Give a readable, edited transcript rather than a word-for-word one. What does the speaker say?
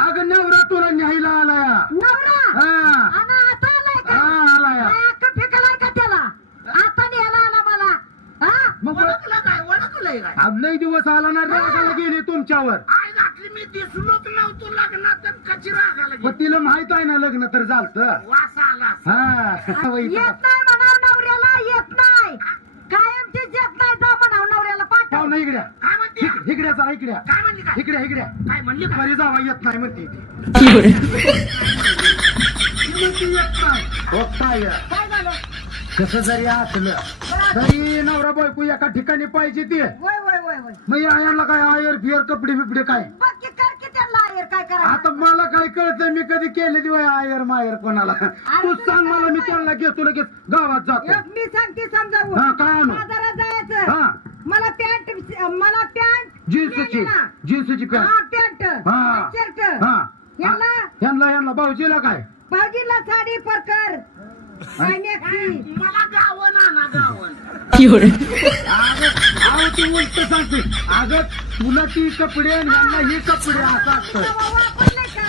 अगं नवरा तुला न्यायला आलाया. नवरा हा आणि आता आलाय का? हा आलाया. अक्का फेकलाय का त्याला? आता न्यायला आला मला. हा? मग ओळखलं काय ओळखलंय काय अब लई दिवस आला ना रागाला गेली तुमच्यावर. आई घातली मी दिसलोच नव्हतो लग्नात आणि कशी रागाला मग तिला माहित आहे ना लग्न तर झालत. वास आला हा येत नाही म्हणाव नवऱ्याला, येत नाही. कायमचीच येत नाही. जा म्हणाव नवऱ्याला पाठव. पाहू ना इकड्या. काय म्हणते इकड्या चला इकड्या. काय म्हणली काय इकड्या इकड्या. काय म्हणली काय बरी जावा येत नाही म्हणते ती. म्हणते येत नाही. हो काय काय झालं? कसं जरी असलं तरी नवरा बायको एका ठिकाणी पाहिजे ती. वय वय वय वय. मग यायला काय आयर फिअर कपडे बिपडे काय. बघ की कर की त्यांना आयर काय करा. आता मला काय कळतंय मी कधी केले दिवय आयर मायर कोणाला. तू सांग मला मी त्यांना घेतो लगेच गावात जातो. मी सांगते समजावून. हा काय आणू. बाजारात जायचं. हा मला पॅन्ट जीन्सची जीन्सची पॅन्ट. हा पॅन्ट हा. शर्ट. हा यांना यांना भाऊजीला काय. भाऊजीला साडी परकर काय नेकची. मला गावन आणा गावन अगं तू उलट सांगते. अगं तुला ती कपडे आणि यांना हे कपडे असं असतं. वापरले का?